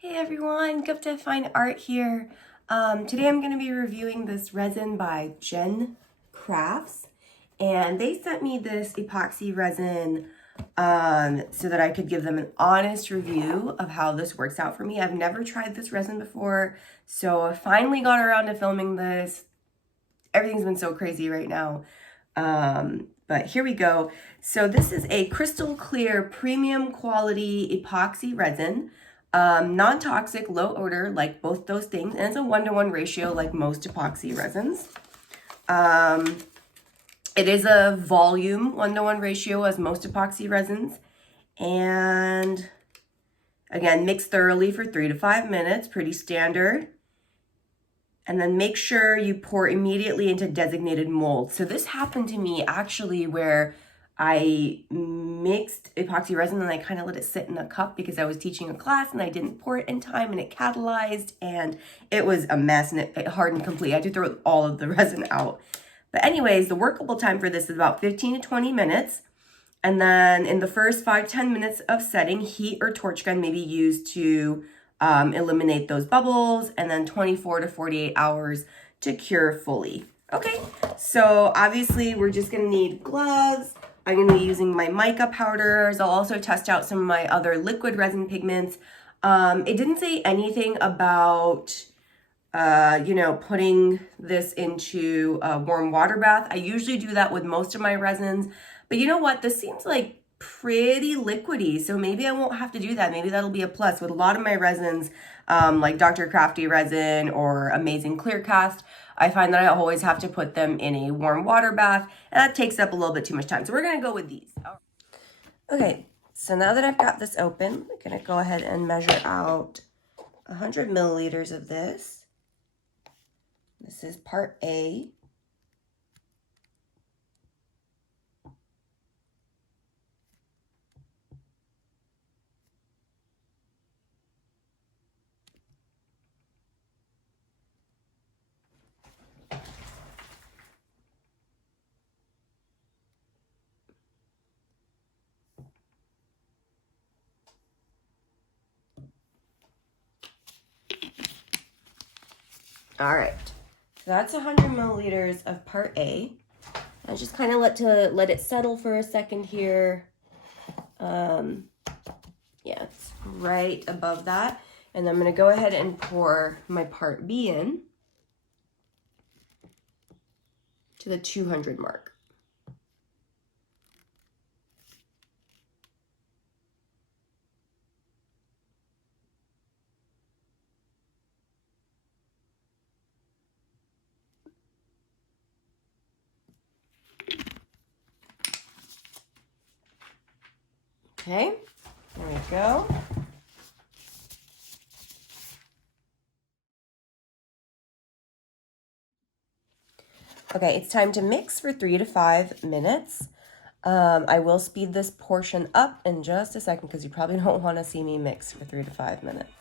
Hey everyone, Good to Fine Art here. Today I'm going to be reviewing this resin by GenCrafts, and they sent me this epoxy resin so that I could give them an honest review of how this works out for me. I've never tried this resin before, so I finally got around to filming this. Everything's been so crazy right now. But here we go. So this is a crystal clear premium quality epoxy resin. Non-toxic, low odor, like both those things, and it's a 1-to-1 ratio like most epoxy resins. It is a volume 1-to-1 ratio as most epoxy resins, and again, mix thoroughly for 3 to 5 minutes, pretty standard. And then make sure you pour immediately into designated molds. So this happened to me actually where I mixed epoxy resin and I kind of let it sit in a cup because I was teaching a class and I didn't pour it in time and it catalyzed and it was a mess and it hardened completely. I had to throw all of the resin out. But anyways, the workable time for this is about 15 to 20 minutes. And then in the first 5-10 minutes of setting, heat or torch gun may be used to eliminate those bubbles, and then 24 to 48 hours to cure fully. Okay, so obviously we're just gonna need gloves. I'm gonna be using my mica powders. I'll also test out some of my other liquid resin pigments. It didn't say anything about putting this into a warm water bath. I usually do that with most of my resins, but you know what? This seems like pretty liquidy, so maybe I won't have to do that. Maybe that'll be a plus. With a lot of my resins, like Dr. Crafty resin or Amazing Clear Cast, I find that I always have to put them in a warm water bath, and that takes up a little bit too much time. So we're gonna go with these. Okay, so now that I've got this open, I'm gonna go ahead and measure out 100 milliliters of this. This is part A. All right, so that's 100 milliliters of part A. I just kind of let it settle for a second here. Yeah, it's right above that. And I'm going to go ahead and pour my part B in to the 200 mark. Okay, there we go. Okay, it's time to mix for 3 to 5 minutes. I will speed this portion up in just a second because you probably don't want to see me mix for 3 to 5 minutes.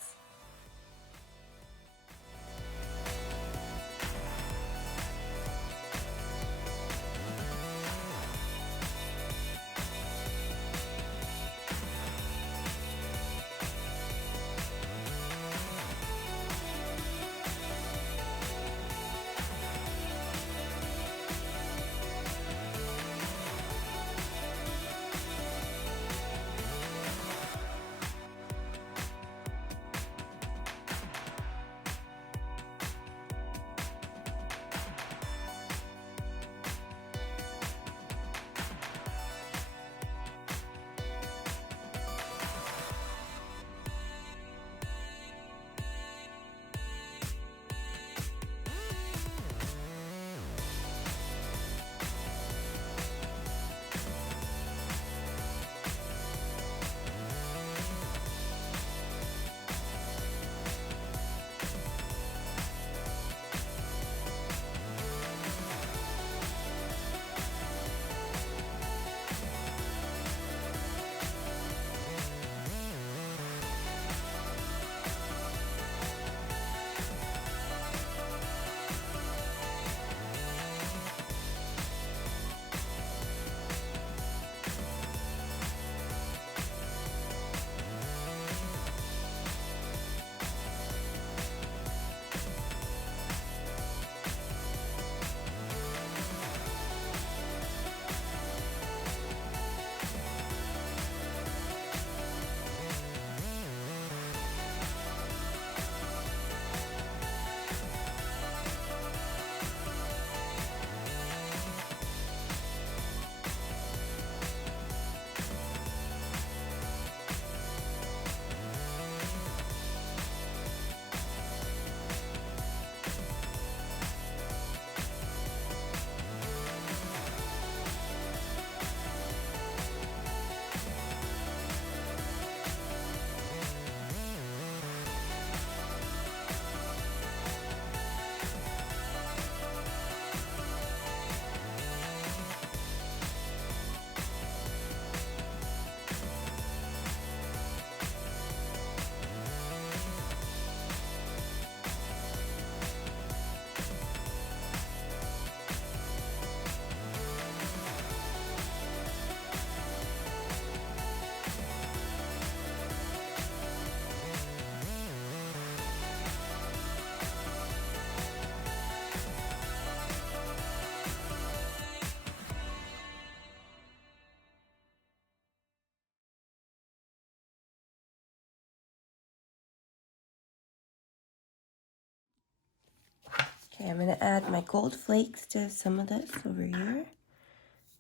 Okay, I'm gonna add my gold flakes to some of this over here.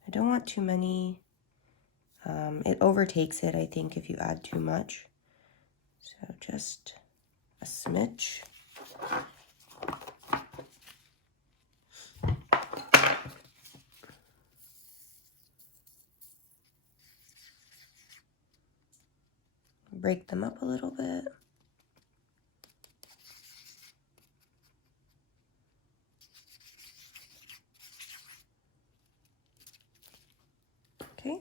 I don't want too many. It overtakes it, I think, if you add too much. So just a smidge. Break them up a little bit. Okay.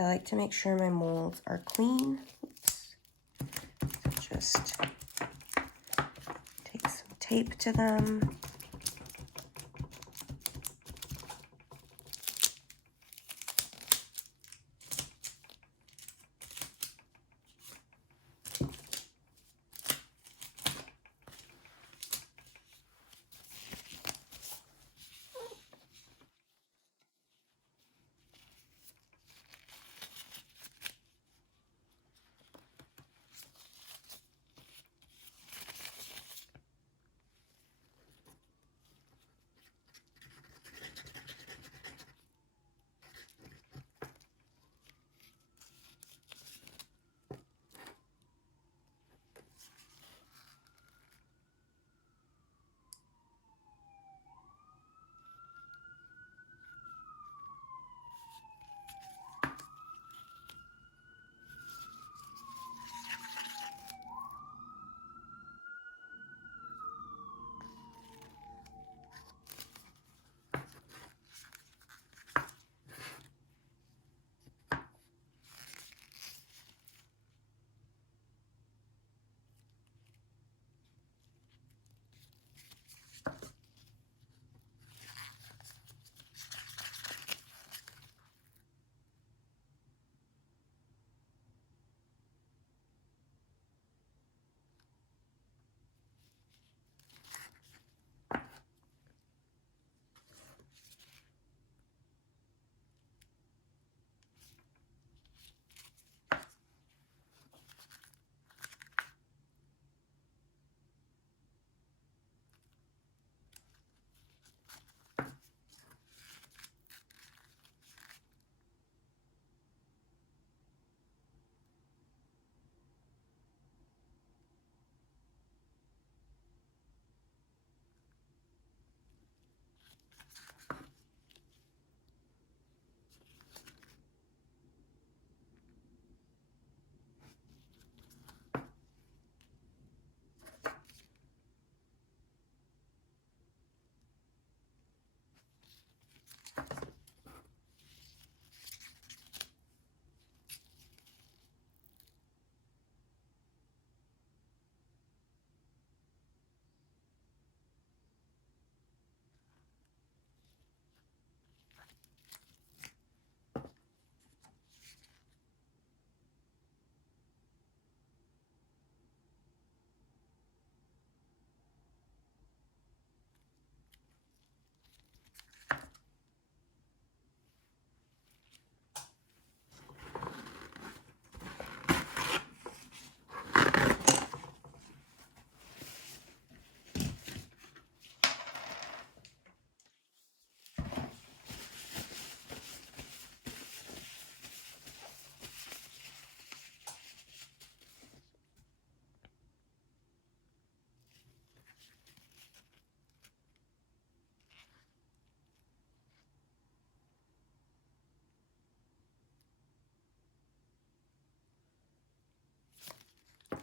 I like to make sure my molds are clean. Oops. So just take some tape to them.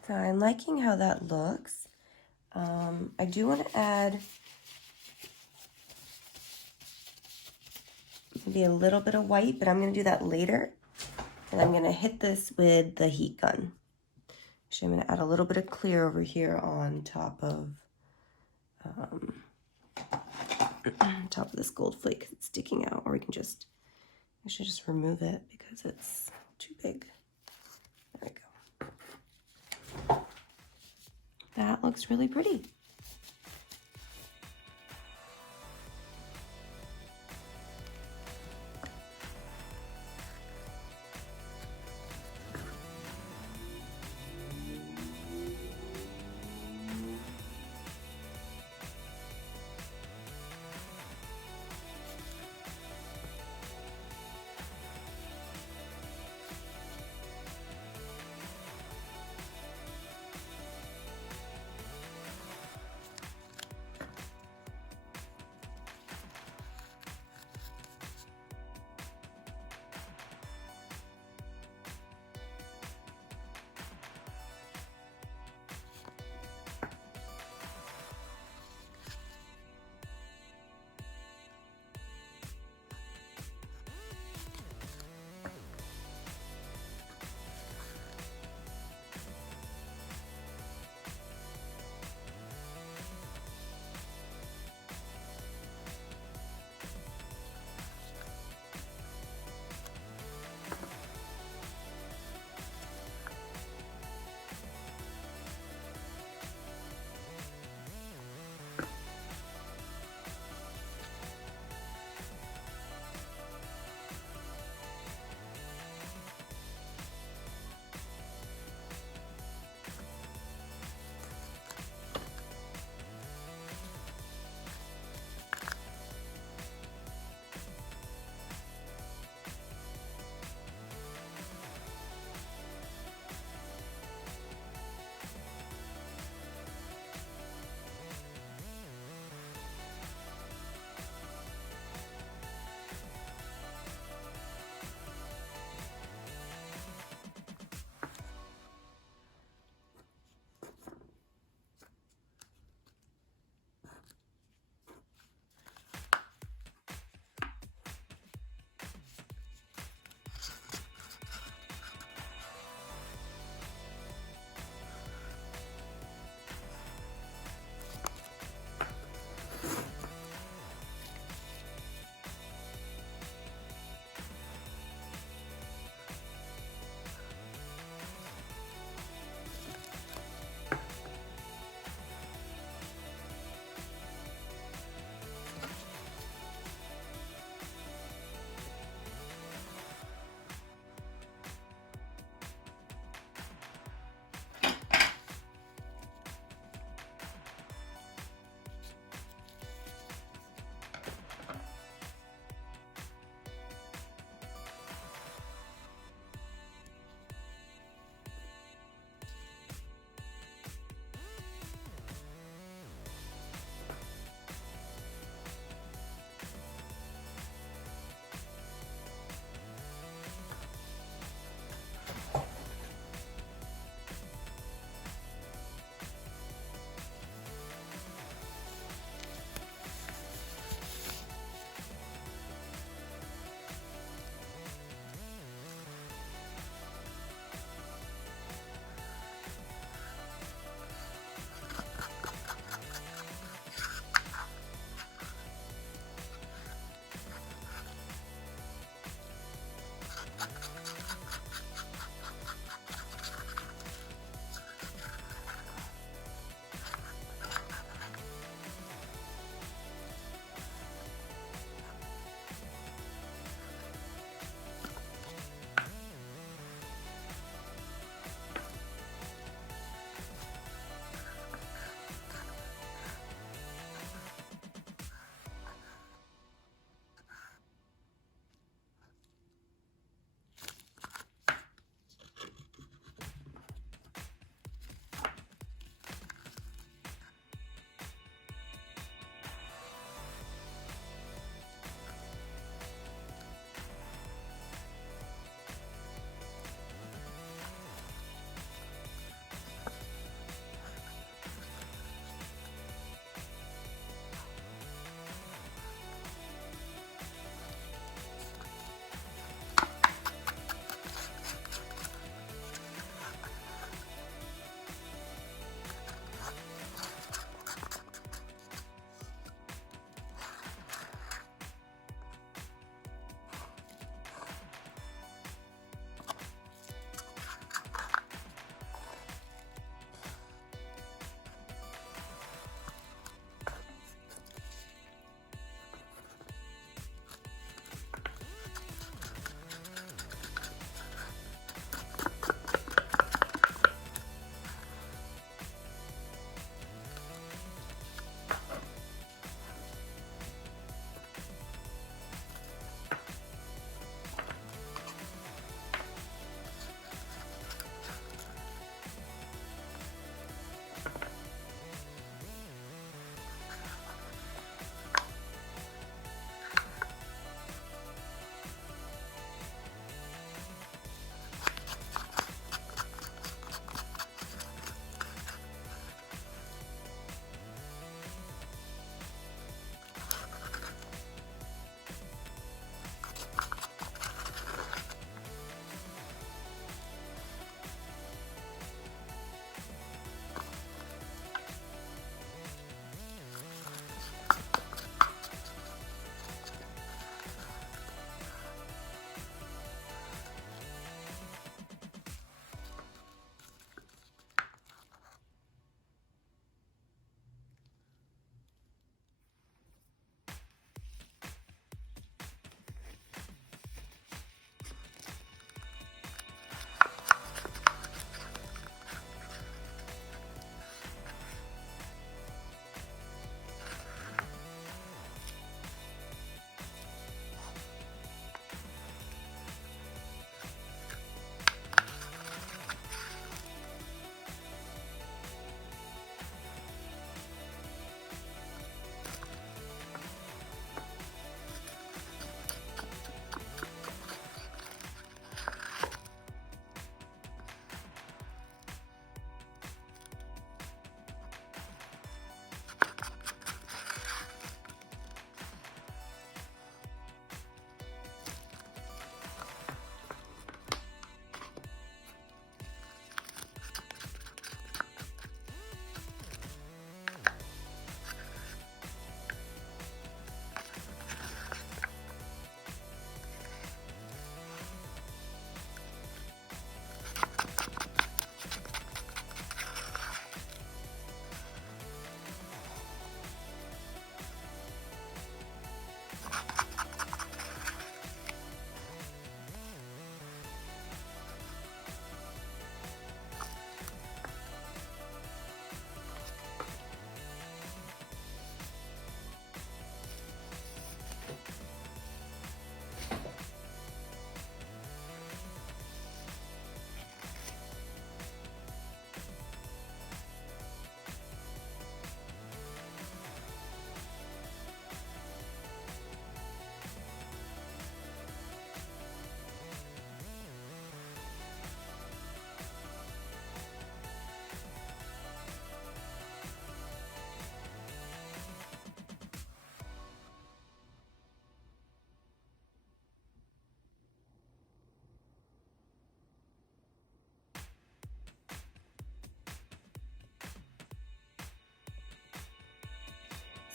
So I'm liking how that looks. I do want to add maybe a little bit of white, but I'm going to do that later. And I'm going to hit this with the heat gun. Actually, I'm going to add a little bit of clear over here on top of this gold flake because it's sticking out. Or we can I should just remove it because it's too big. There we go. That looks really pretty.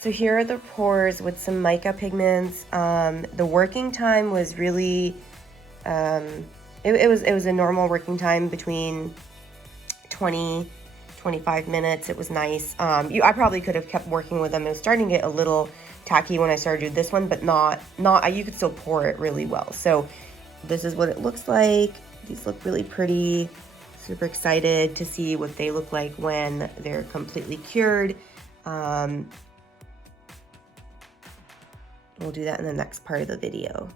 So here are the pours with some mica pigments. The working time was really, it was a normal working time between 20-25 minutes. It was nice. I probably could have kept working with them. It was starting to get a little tacky when I started doing this one, but not, you could still pour it really well. So this is what it looks like. These look really pretty. Super excited to see what they look like when they're completely cured. We'll do that in the next part of the video.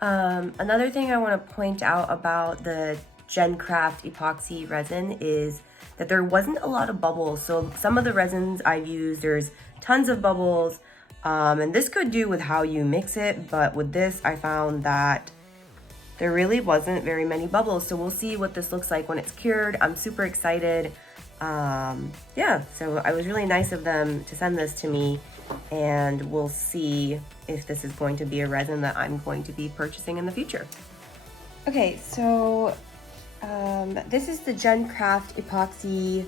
Another thing I want to point out about the GenCraft epoxy resin is that there wasn't a lot of bubbles. So some of the resins I've used, there's tons of bubbles, and this could do with how you mix it, but with this I found that there really wasn't very many bubbles. So we'll see what this looks like when it's cured. I'm super excited. Yeah, so it was really nice of them to send this to me, and we'll see if this is going to be a resin that I'm going to be purchasing in the future. Okay, so this is the GenCraft epoxy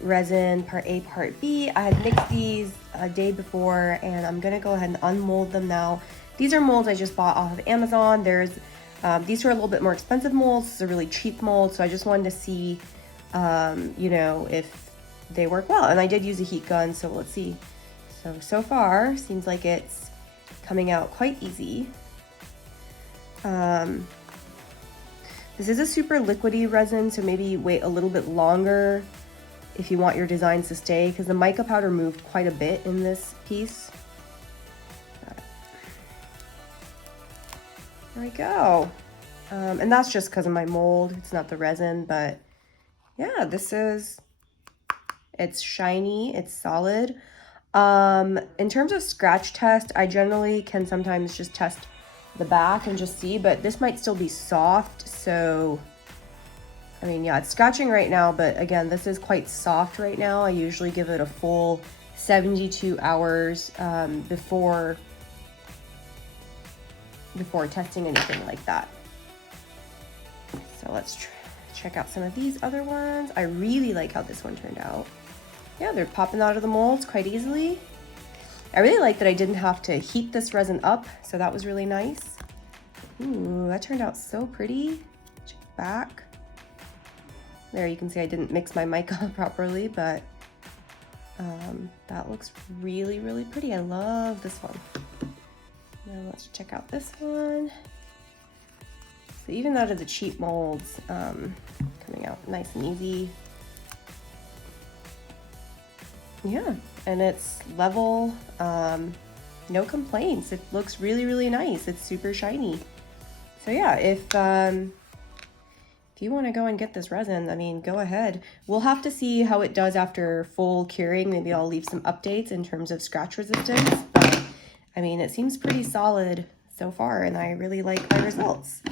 resin part A, part B. I had mixed these a day before, and I'm gonna go ahead and unmold them now. These are molds I just bought off of Amazon. There's these are a little bit more expensive molds. This is a really cheap mold, so I just wanted to see you know, if they work well. And I did use a heat gun, so let's see. So far, seems like it's coming out quite easy. This is a super liquidy resin, so maybe wait a little bit longer if you want your designs to stay, because the mica powder moved quite a bit in this piece. There we go. And that's just because of my mold. It's not the resin, but yeah, it's shiny, it's solid. In terms of scratch test, I generally can sometimes just test the back and just see, but this might still be soft. So, I mean, yeah, it's scratching right now, but again, this is quite soft right now. I usually give it a full 72 hours before testing anything like that. So let's check out some of these other ones. I really like how this one turned out. Yeah, they're popping out of the molds quite easily. I really like that I didn't have to heat this resin up, so that was really nice. Ooh, that turned out so pretty. Check back. There, you can see I didn't mix my mica properly, but that looks really, really pretty. I love this one. Now let's check out this one. So even out of the cheap molds, coming out nice and easy. Yeah, and it's level, no complaints. It looks really, really nice. It's super shiny. So yeah, if you want to go and get this resin, I mean, go ahead. We'll have to see how it does after full curing. Maybe I'll leave some updates in terms of scratch resistance. But I mean, it seems pretty solid so far, and I really like my results.